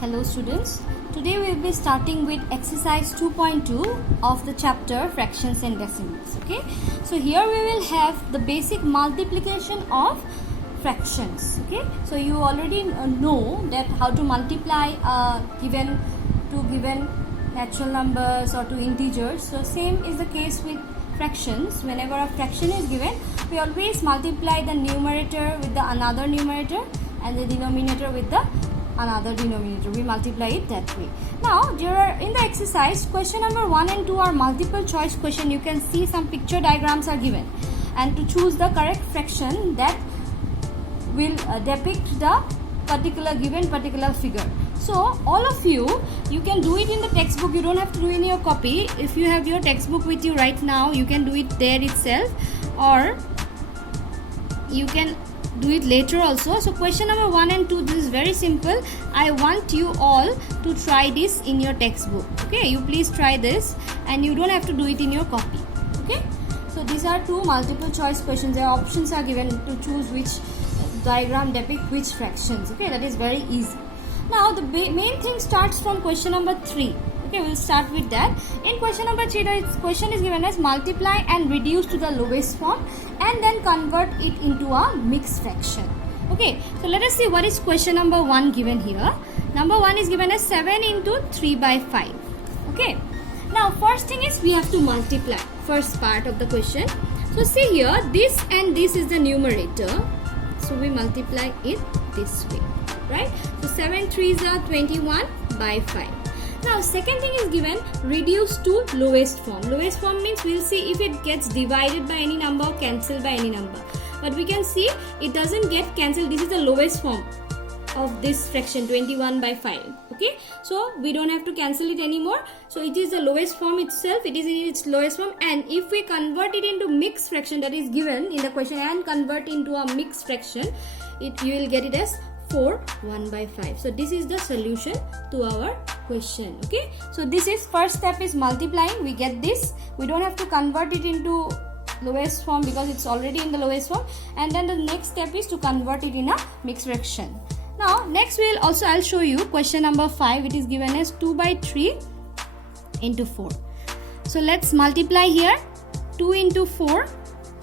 Hello students, today we will be starting with exercise 2.2 of the chapter fractions and decimals. Okay, so here we will have the basic multiplication of fractions. Okay, so you already know that how to multiply two given natural numbers or two integers. So same is the case with fractions. Whenever a fraction is given, we always multiply the numerator with the another numerator and the denominator with the another denominator. We multiply it that way. Now there are, in the exercise, question number 1 and 2 are multiple choice question. You can see some picture diagrams are given, and to choose the correct fraction that will depict the particular figure. So all of you can do it in the textbook. You don't have to do it in your copy. If you have your textbook with you right now, you can do it there itself, or you can do it later also. So question number 1 and 2, this is very simple. I want you all to try this in your textbook. Okay, you please try this, and you don't have to do it in your copy. Okay, so these are two multiple choice questions. Their options are given to choose which diagram depict which fractions. Okay, that is very easy. Now the main thing starts from question number 3. Okay, we'll start with that. In question number 3, the question is given as multiply and reduce to the lowest form and then convert it into a mixed fraction. Okay, so let us see what is question number 1 given here. Number 1 is given as 7 into 3 by 5. Okay, now first thing is we have to multiply. First part of the question. So see here, this and this is the numerator. So we multiply it this way, right? So 7 3s are 21 by 5. Now second thing is given, reduce to lowest form. Lowest form means we'll see if it gets divided by any number or cancelled by any number. But we can see it doesn't get cancelled. This is the lowest form of this fraction, 21 by 5. Okay, so we don't have to cancel it anymore. So it is the lowest form itself. It is in its lowest form. And if we convert it into mixed fraction, that is given in the question, and convert into a mixed fraction, you will get it as 4 1 by 5. So this is the solution to our question. Okay, so this is first step is multiplying. We get this. We don't have to convert it into lowest form because it's already in the lowest form. And then the next step is to convert it in a mixed fraction. Now next I'll show you question number 5. It is given as 2 by 3 into 4. So let's multiply here. 2 into 4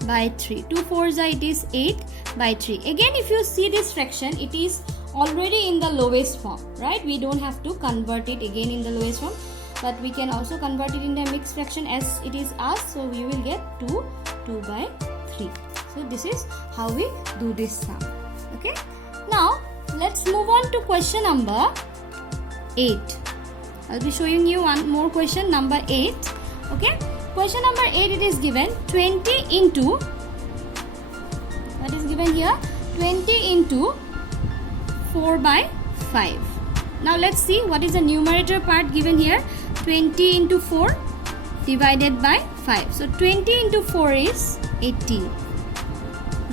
by 3. 2 4s are, it is 8 by 3. Again, if you see this fraction, it is already in the lowest form, right? We don't have to convert it again in the lowest form, but we can also convert it into a mixed fraction as it is asked. So we will get 2 by 3. So this is how we do this sum. Okay, now let's move on to question number 8. I'll be showing you one more question, number 8. Okay, question number 8, it is given 20 into, what is given here, 20 into 4 by 5. Now let's see what is the numerator part given here. 20 into 4 divided by 5. So 20 into 4 is 80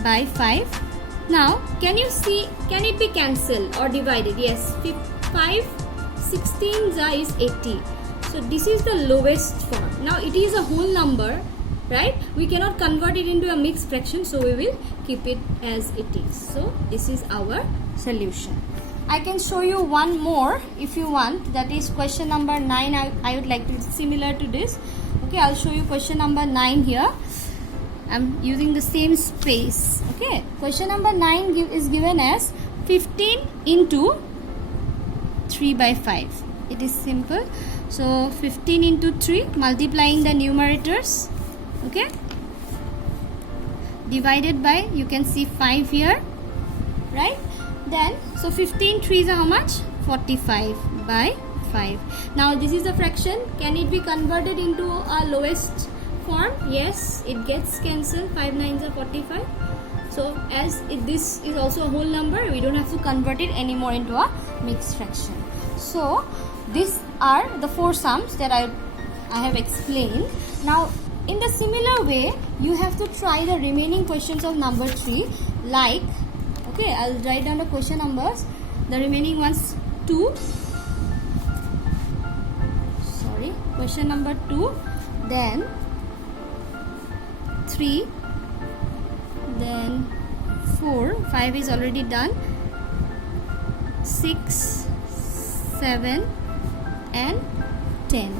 by 5. Now can you see, can it be cancelled or divided? Yes, 5 16s is 80. So this is the lowest form. Now it is a whole number, right? We cannot convert it into a mixed fraction, so we will keep it as it is. So this is our solution. I can show you one more if you want. That is question number 9. I would like to, similar to this. Okay, I'll show you question number 9 here. I'm using the same space. Okay, question number 9 is given as 15 into 3 by 5. It is simple. So 15 into 3, multiplying the numerators. Okay, divided by, you can see 5 here, right? Then so 15 3s are how much? 45 by 5. Now this is the fraction. Can it be converted into a lowest form? Yes, it gets cancelled. 5 9s are 45. So as this is also a whole number, we don't have to convert it anymore into a mixed fraction. So these are the 4 sums that I have explained. Now in the similar way, you have to try the remaining questions of number 3. Like, okay, I'll write down the question numbers. The remaining ones 2. Sorry, question number 2. Then 3. Then 4. 5 is already done. 6, 7 and 10.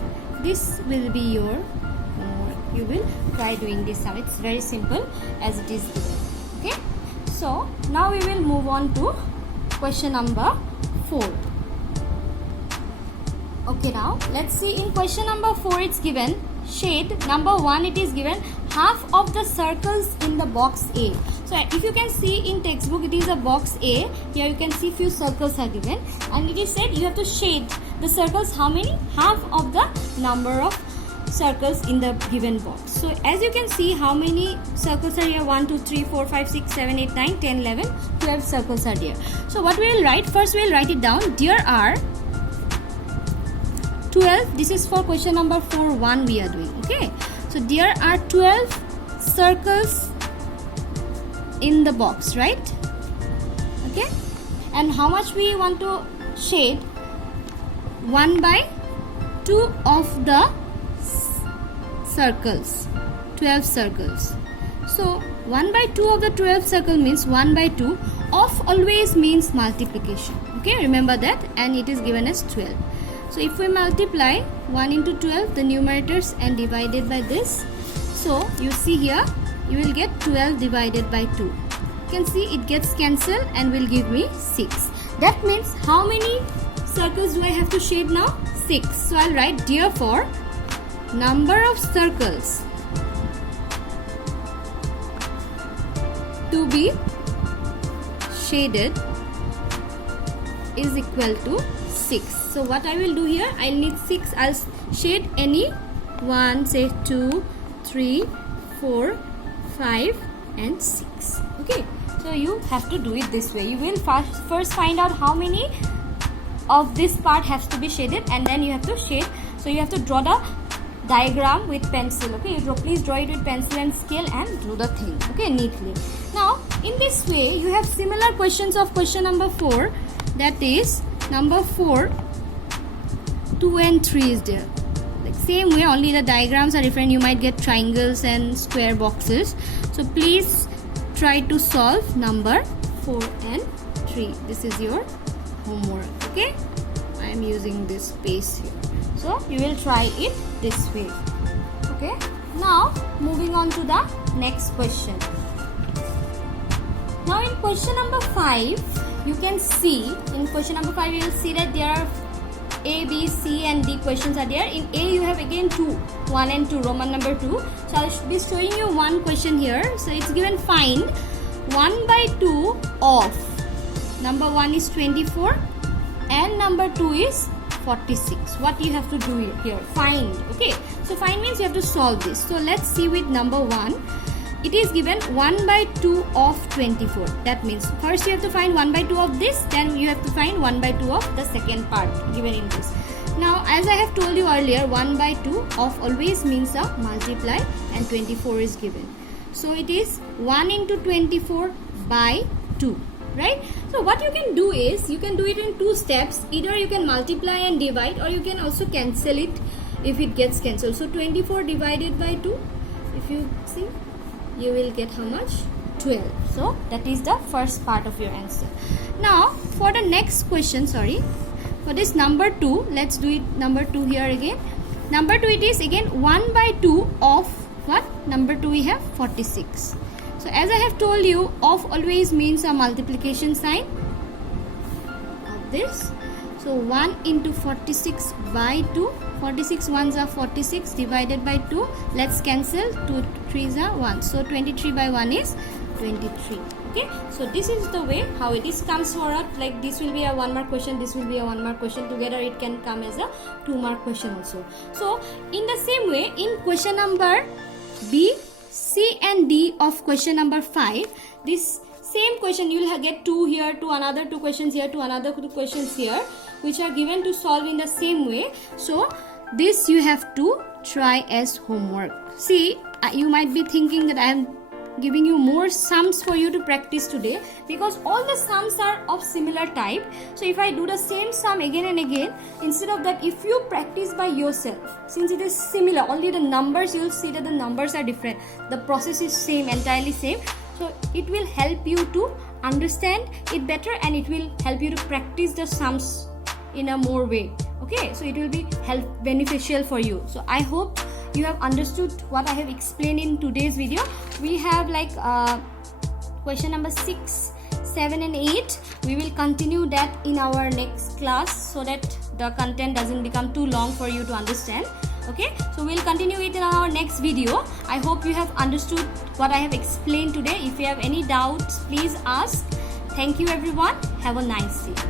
This will be your homework. You will try doing this sum. It's very simple as it is given. Okay. So now we will move on to question number 4. Okay, now let's see. In question number 4 it's given shade. Number 1 it is given half of the circles in the box A. So if you can see in textbook, it is a box A. Here you can see few circles are given, and it is said you have to shade the circles. How many? Half of the number of circles in the given box. So as you can see, how many circles are here? 1 2 3 4 5 6 7 8 9 10 11 12 circles are there. So what we will write? First we will write it down. There are 12. This is for question number 4.1 we are doing. Okay, so there are 12 circles in the box, right? Okay, and how much we want to shade? 1 by 2 of the circles, 12 circles. So 1 by 2 of the 12 circle means 1 by 2 of always means multiplication. Okay, remember that, and it is given as 12. So if we multiply 1 into 12, the numerators, and divided by this, so you see here you will get 12 divided by 2. You can see it gets cancelled and will give me 6. That means how many circles do I have to shade now? 6. So I'll write therefore number of circles to be shaded is equal to 6. So what I will do here, I'll need 6. I'll shade any 1, say 2, 3, 4, 5 and 6. Okay, so you have to do it this way. You will first find out how many of this part has to be shaded, and then you have to shade. So you have to draw the diagram with pencil. Okay, please draw it with pencil and scale and do the thing, okay, neatly. Now in this way you have similar questions of question number 4, that is number 4, 2 and 3 is there. Like same way, only the diagrams are different. You might get triangles and square boxes. So please try to solve number 4 and 3. This is your homework. Okay, I am using this space here. So you will try it this way. Okay, now moving on to the next question. Now in question number 5, you can see, in question number 5 you will see that there are A, B, C and D questions are there. In A you have again 2, 1 and 2, Roman number 2. So I will be showing you one question here. So it's given find 1 by 2 of, number 1 is 24 and number 2 is 46. What you have to do here? Find. Okay, so find means you have to solve this. So let's see with number 1. It is given 1 by 2 of 24. That means first you have to find 1 by 2 of this, then you have to find 1 by 2 of the second part given in this. Now as I have told you earlier, 1 by 2 of always means a multiply, and 24 is given. So it is 1 into 24 by 2. Right? So what you can do is, you can do it in 2 steps. Either you can multiply and divide, or you can also cancel it if it gets cancelled. So 24 divided by 2, if you see, you will get how much? 12. So that is the first part of your answer. Now for the next question, for this number 2, let's do it number 2 here again. Number 2, it is again 1 by 2 of what? Number 2 we have 46. So as I have told you, of always means a multiplication sign of this. So 1 into 46 by 2. 46 ones are 46 divided by 2. Let's cancel. 2 3s are 1. So 23 by 1 is 23. Okay. So this is the way how it is comes for us. Like this will be a 1 mark question. This will be a 1 mark question. Together it can come as a 2 mark question also. So in the same way, in question number B, C and D of question number 5, this same question you will get 2 here, to another 2 questions here, to another 2 questions here, which are given to solve in the same way. So this you have to try as homework. See, you might be thinking that I am giving you more sums for you to practice today, because all the sums are of similar type. So if I do the same sum again and again, instead of that, if you practice by yourself, since it is similar, only the numbers, you will see that the numbers are different, the process is same, entirely same. So it will help you to understand it better, and it will help you to practice the sums in a more way. Okay, so it will be beneficial for you. So I hope you have understood what I have explained in today's video. We have like question number 6, 7 and 8. We will continue that in our next class so that the content doesn't become too long for you to understand. Okay, so we'll continue it in our next video. I hope you have understood what I have explained today. If you have any doubts, please ask. Thank you everyone. Have a nice day.